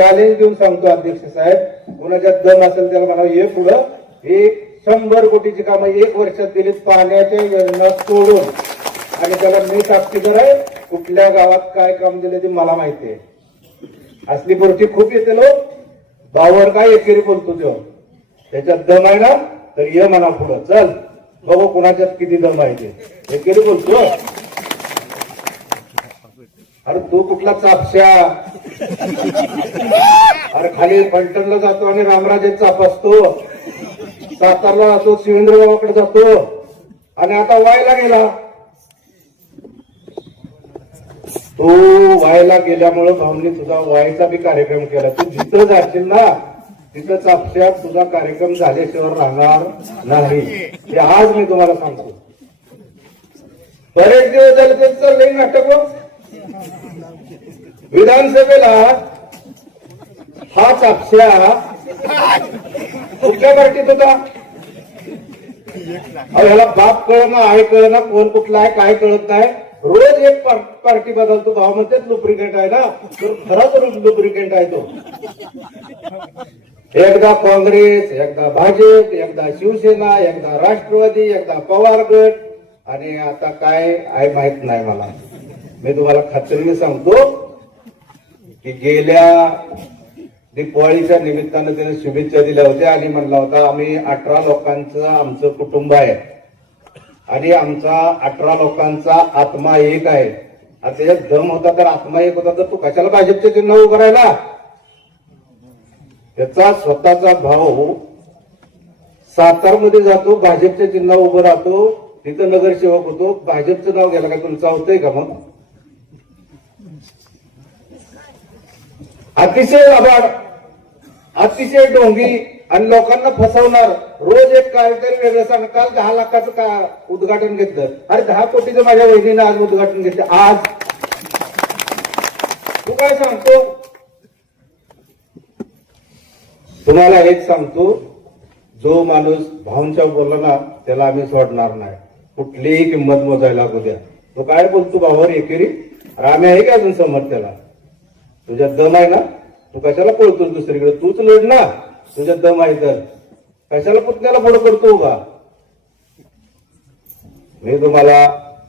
Challenge देऊन सांगतो अध्यक्ष साहेब, कुणाच्यात दम असेल त्याला म्हणा ये पुढं, हे 100 कोटीची कामं 1 वर्षात दिलीत पाण्याच्या योजना सोडून, आणि त्याला मी साक्षीदार आहे. कुठल्या गावात काय काम दिले ते मला माहिती आहे. असली गोष्टी खूप येते लोक, बावर काय एकेरी बोलतो तो, त्याच्यात दम आहे ना तर ये म्हणा पुढं, चल बघू कुणाच्यात किती दम आहे ते. एकेरी बोलतो. अरे तू कुठला चापशा, अरे खाली फलटणला जातो आणि रामराजे चाप असतो, सातारला जातो, शिवेंद्र गावाकडे जातो, आणि आता वायला गेला. तू वायला गेल्यामुळे भावनी तुझा वायचा बी कार्यक्रम केला. तू जिथं जाशील ना तिथं चापशात तुझा कार्यक्रम झाल्याशिवाय राहणार नाही, हे आज मी तुम्हाला सांगतो. बरेच दिवस झाले ते चाललंय नाटक. विधानसभेला हा चापशा कुठल्या पार्टीत होता? ह्याला बाप कळना, आहे कळना, कोण कुठला आहे काय कळत नाही. रोज एक पार्टी बदलतो. भाव म्हणतात लुब्रिकेंट आहे ना, तर खराच लुब्रिकेंट आहे तो. एकदा काँग्रेस, एकदा भाजप, एकदा शिवसेना, एकदा राष्ट्रवादी, एकदा पवार गट, आणि आता काय आहे माहित नाही मला. मी तुम्हाला खात्रीने सांगतो की गेल्या दिवाळीच्या निमित्तानं त्याने शुभेच्छा दिल्या होत्या आणि म्हणला होता आम्ही 18 लोकांचं आमचं कुटुंब आहे आणि आमचा 18 लोकांचा आत्मा एक आहे. आता त्याच्यात दम होता तर आत्मा एक होता तर तू कशाला भाजपचे चिन्ह उभं राहिला? त्याचा स्वतःचा भाऊ सातारमध्ये जातो, भाजपचे चिन्ह उभं राहतो, तिथं नगरसेवक होतो, भाजपचं नाव गेलं का तुमचं होतंय का? मग अतिशय लबाड, अतिशय ढोंगी आणि लोकांना फसवणार. रोज एक काहीतरी वेगळं सांग. काल 10 लाखाचं का उद्घाटन घेतलं, अरे 10 कोटीचं माझ्या वहिनीनं आज उद्घाटन घेतलं. आज तू काय सांगतो? तुम्हाला हेच सांगतो, जो माणूस भाऊंच्या बोलला ना त्याला आम्ही सोडणार नाही. कुठलीही किंमत मोजायला लागू द्या. तो काय बोलतो भावावर एकेरी? आम्ही आहे का अजून समोर त्याला? तुझ्यात दम आहे ना, तू कशाला पळतोस दुसरीकडे? तूच लढ ना, तुझ्यात दम आहे तर कशाला पुतण्याला पुढे करतो उभा? मी तुम्हाला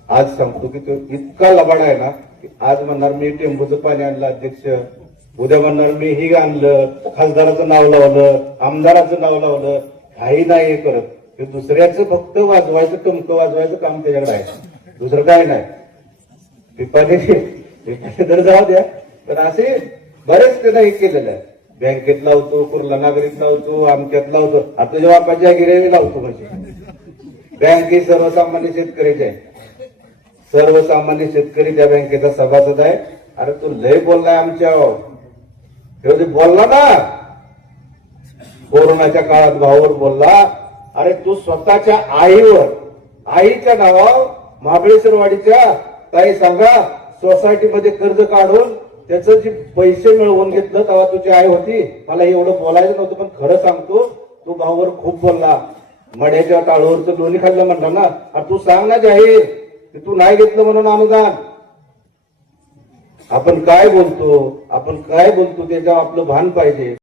आज सांगतो की तो इतका लबाड आहे ना की आज म्हणणार मी टेंबूचं पाणी आणलं अध्यक्ष, उद्या म्हणणार मी ही आणलं, खासदाराचं नाव लावलं, आमदाराचं नाव लावलं. काही नाही करत. ते दुसऱ्याचं फक्त वाजवायचं, टमकं वाजवायचं काम त्याच्याकडे आहे, दुसरं काय नाही. पिपाने तर जाऊ द्या, तर असे बरेच त्यानं हे केलेलं आहे. बँकेत लावतो, कुर्ला नागरिक लावतो, अमक्यात लावतो. आता जेव्हा बापाच्या गिऱ्हाईक लावतो म्हणजे बँक ही सर्वसामान्य शेतकरीची आहे. सर्वसामान्य शेतकरी त्या बँकेचा सभासद आहे. अरे तू लय बोललाय आमच्या, तेवढे बोलला ना कोरोनाच्या काळात भावावर बोलला. अरे तू स्वतःच्या आईवर, आईच्या नावावर महाबळेश्वरवाडीच्या ताई सांगा सोसायटीमध्ये कर्ज काढून त्याचं जे पैसे मिळवून घेतलं तेव्हा तुझी आई होती. मला एवढं बोलायचं नव्हतं पण खरं सांगतो, तू भावावर खूप बोलला. मड्याच्या टाळूवरचं लोणी खाल्लं म्हणला ना. अरे तू सांग ना जाहीर की तू नाही घेतलं म्हणून अनुदान. आपण काय बोलतो, आपण काय बोलतो त्याच्यावर आपलं भान पाहिजे.